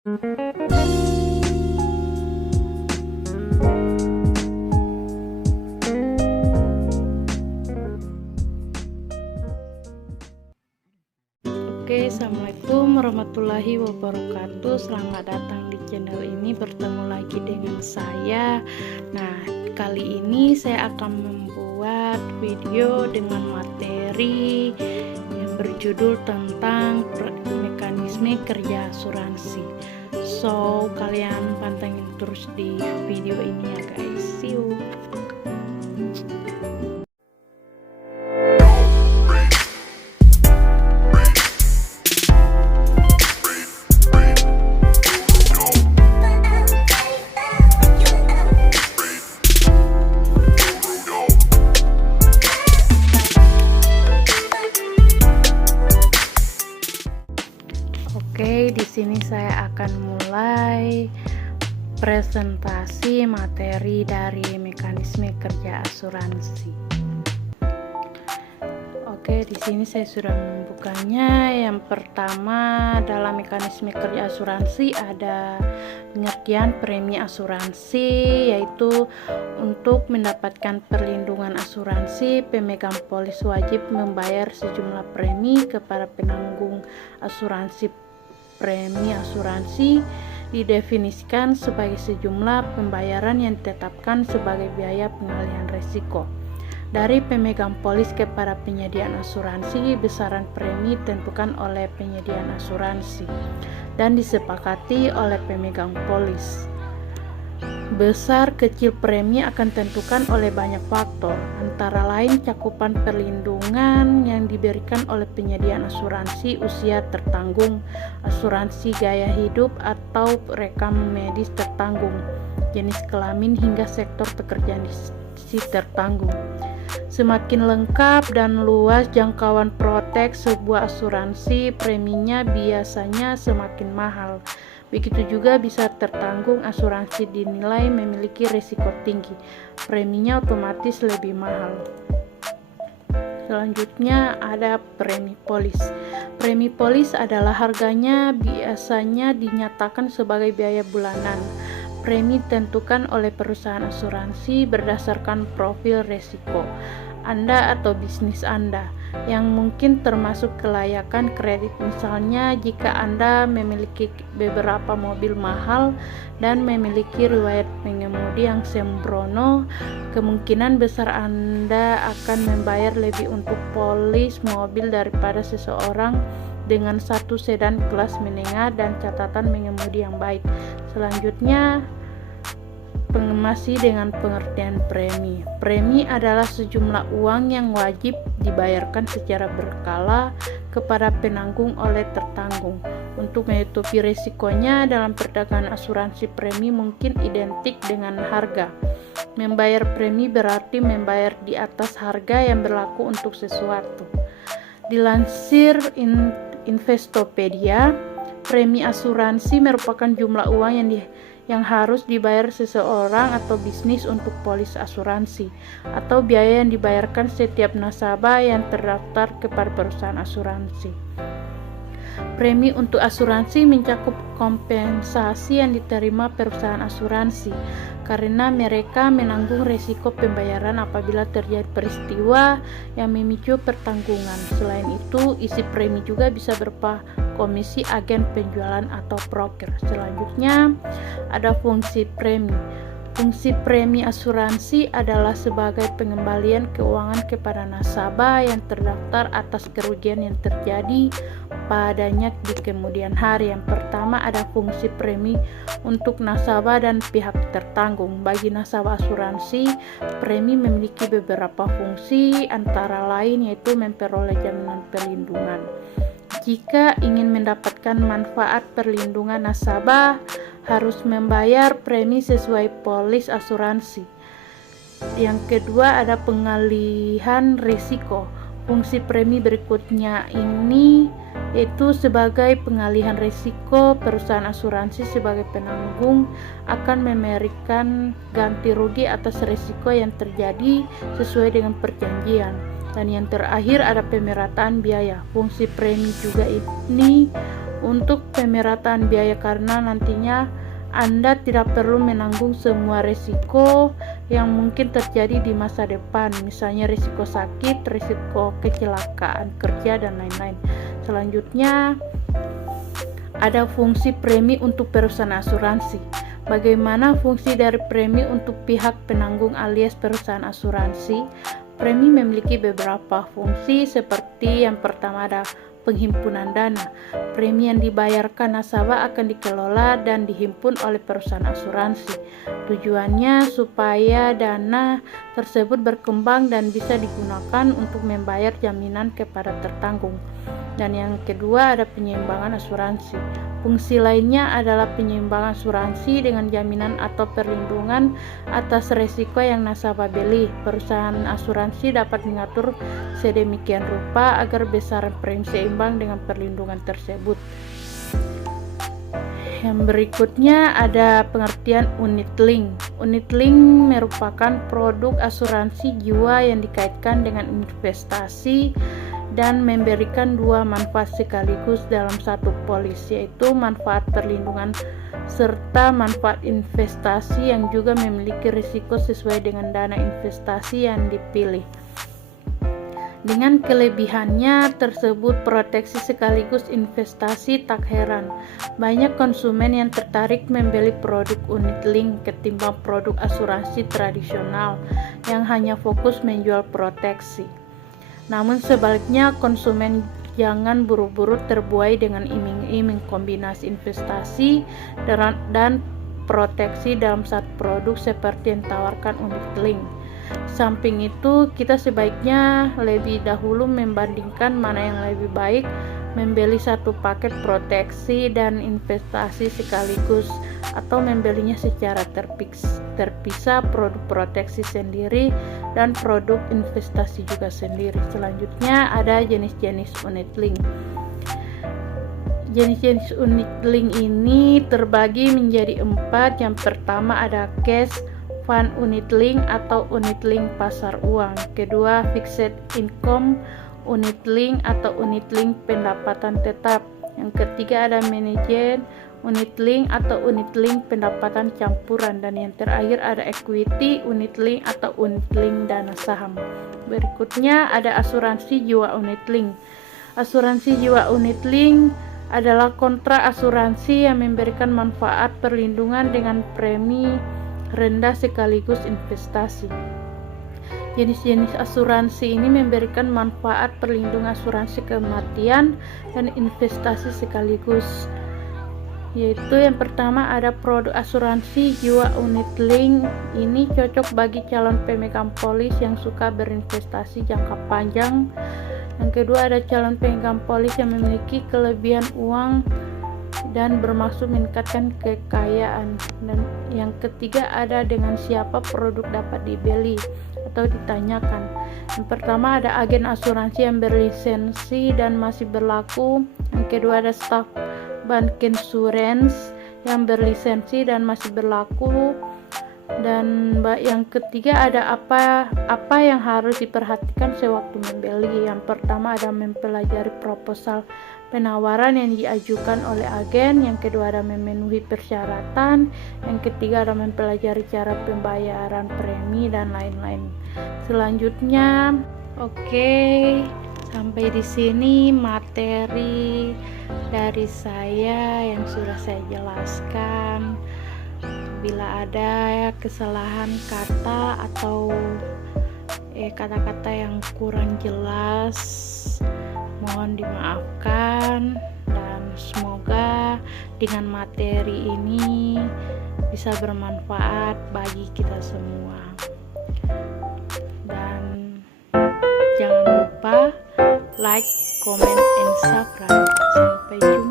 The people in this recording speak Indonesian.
Oke, assalamualaikum warahmatullahi wabarakatuh. Selamat datang di channel ini. Bertemu lagi dengan saya. Nah, kali ini saya akan membuat video dengan materi yang berjudul tentang mekanisme kerja asuransi. So, kalian pantengin terus di video ini ya guys. See you. Oke, di sini saya akan mulai presentasi materi dari mekanisme kerja asuransi. Oke, di sini saya sudah membukanya. Yang pertama, dalam mekanisme kerja asuransi ada pengertian premi asuransi, yaitu untuk mendapatkan perlindungan asuransi, pemegang polis wajib membayar sejumlah premi kepada penanggung asuransi. Premi asuransi didefinisikan sebagai sejumlah pembayaran yang ditetapkan sebagai biaya pengalihan risiko dari pemegang polis kepada penyediaan asuransi. Besaran premi ditentukan oleh penyediaan asuransi dan disepakati oleh pemegang polis. Besar kecil premi akan ditentukan oleh banyak faktor, antara lain cakupan perlindungan yang diberikan oleh penyediaan asuransi, usia tertanggung, asuransi gaya hidup atau rekam medis tertanggung, jenis kelamin hingga sektor pekerjaan tertanggung. Semakin lengkap dan luas jangkauan protek sebuah asuransi, preminya biasanya semakin mahal. Begitu juga bisa tertanggung asuransi dinilai memiliki risiko tinggi, preminya otomatis lebih mahal. Selanjutnya ada premi polis. Premi polis adalah harganya biasanya dinyatakan sebagai biaya bulanan. Premi ditentukan oleh perusahaan asuransi berdasarkan profil risiko Anda atau bisnis Anda, yang mungkin termasuk kelayakan kredit. Misalnya, jika Anda memiliki beberapa mobil mahal dan memiliki riwayat pengemudi yang sembrono, kemungkinan besar Anda akan membayar lebih untuk polis mobil daripada seseorang dengan satu sedan kelas menengah dan catatan mengemudi yang baik. Selanjutnya, masih dengan pengertian premi. Premi adalah sejumlah uang yang wajib dibayarkan secara berkala kepada penanggung oleh tertanggung. Untuk menutupi risikonya, dalam perdagangan asuransi premi mungkin identik dengan harga. Membayar premi berarti membayar di atas harga yang berlaku untuk sesuatu. Dilansir Investopedia, premi asuransi merupakan jumlah uang yang harus dibayar seseorang atau bisnis untuk polis asuransi, atau biaya yang dibayarkan setiap nasabah yang terdaftar kepada perusahaan asuransi. Premi untuk asuransi mencakup kompensasi yang diterima perusahaan asuransi karena mereka menanggung risiko pembayaran apabila terjadi peristiwa yang memicu pertanggungan. Selain itu, isi premi juga bisa berupa komisi agen penjualan atau broker. Selanjutnya ada fungsi premi. Fungsi premi asuransi adalah sebagai pengembalian keuangan kepada nasabah yang terdaftar atas kerugian yang terjadi padanya di kemudian hari. Yang pertama ada fungsi premi untuk nasabah dan pihak tertanggung. Bagi nasabah asuransi, premi memiliki beberapa fungsi, antara lain yaitu memperoleh jaminan perlindungan. Jika ingin mendapatkan manfaat perlindungan, nasabah harus membayar premi sesuai polis asuransi. Yang kedua ada pengalihan risiko. Fungsi premi berikutnya ini yaitu sebagai pengalihan risiko. Perusahaan asuransi sebagai penanggung akan memberikan ganti rugi atas risiko yang terjadi sesuai dengan perjanjian. Dan yang terakhir ada pemerataan biaya. Fungsi premi juga ini untuk pemerataan biaya karena nantinya Anda tidak perlu menanggung semua risiko yang mungkin terjadi di masa depan, misalnya risiko sakit, risiko kecelakaan kerja, dan lain-lain. Selanjutnya, ada fungsi premi untuk perusahaan asuransi. Bagaimana fungsi dari premi untuk pihak penanggung alias perusahaan asuransi? Premi memiliki beberapa fungsi seperti yang pertama ada penghimpunan dana. Premi yang dibayarkan nasabah akan dikelola dan dihimpun oleh perusahaan asuransi. Tujuannya supaya dana tersebut berkembang dan bisa digunakan untuk membayar jaminan kepada tertanggung. Dan yang kedua ada penyeimbangan asuransi. Fungsi lainnya adalah penyeimbangan asuransi dengan jaminan atau perlindungan atas risiko yang nasabah beli. Perusahaan asuransi dapat mengatur sedemikian rupa agar besaran premi seimbang dengan perlindungan tersebut. Yang berikutnya ada pengertian unit link. Unit link merupakan produk asuransi jiwa yang dikaitkan dengan investasi dan memberikan dua manfaat sekaligus dalam satu polis, yaitu manfaat perlindungan serta manfaat investasi yang juga memiliki risiko sesuai dengan dana investasi yang dipilih. Dengan kelebihannya tersebut proteksi sekaligus investasi, tak heran banyak konsumen yang tertarik membeli produk unit link ketimbang produk asuransi tradisional yang hanya fokus menjual proteksi. Namun sebaliknya, konsumen jangan buru-buru terbuai dengan iming-iming kombinasi investasi dan proteksi dalam satu produk seperti yang ditawarkan unit link. Samping itu, kita sebaiknya lebih dahulu membandingkan mana yang lebih baik, membeli satu paket proteksi dan investasi sekaligus, atau membelinya secara terpisah, produk proteksi sendiri dan produk investasi juga sendiri. Selanjutnya ada jenis-jenis unit link. Jenis-jenis unit link ini terbagi menjadi 4. Yang pertama ada cash fund unit link atau unit link pasar uang. Kedua, fixed income unit link atau unit link pendapatan tetap. Yang ketiga ada managed unit link atau unit link pendapatan campuran. Dan yang terakhir ada equity unit link atau unit link dana saham. Berikutnya ada asuransi jiwa unit link. Asuransi jiwa unit link adalah kontrak asuransi yang memberikan manfaat perlindungan dengan premi rendah sekaligus investasi. Jenis-jenis asuransi ini memberikan manfaat perlindungan asuransi kematian dan investasi sekaligus, yaitu yang pertama ada produk asuransi jiwa unit link. Ini cocok bagi calon pemegang polis yang suka berinvestasi jangka panjang. Yang kedua ada calon pemegang polis yang memiliki kelebihan uang dan bermaksud meningkatkan kekayaan. Dan yang ketiga ada dengan siapa produk dapat dibeli atau ditanyakan. Yang pertama ada agen asuransi yang berlisensi dan masih berlaku. Yang kedua ada staf bank insurance yang berlisensi dan masih berlaku. Dan yang ketiga ada apa yang harus diperhatikan sewaktu membeli. Yang pertama ada mempelajari proposal penawaran yang diajukan oleh agen. Yang kedua ada memenuhi persyaratan. Yang ketiga ada mempelajari cara pembayaran premi dan lain-lain. Selanjutnya, sampai di sini materi dari saya yang sudah saya jelaskan. Bila ada kesalahan kata atau kata-kata yang kurang jelas, mohon dimaafkan, dan semoga dengan materi ini bisa bermanfaat bagi kita semua. Dan jangan lupa like, comment, and subscribe. Sampai jumpa.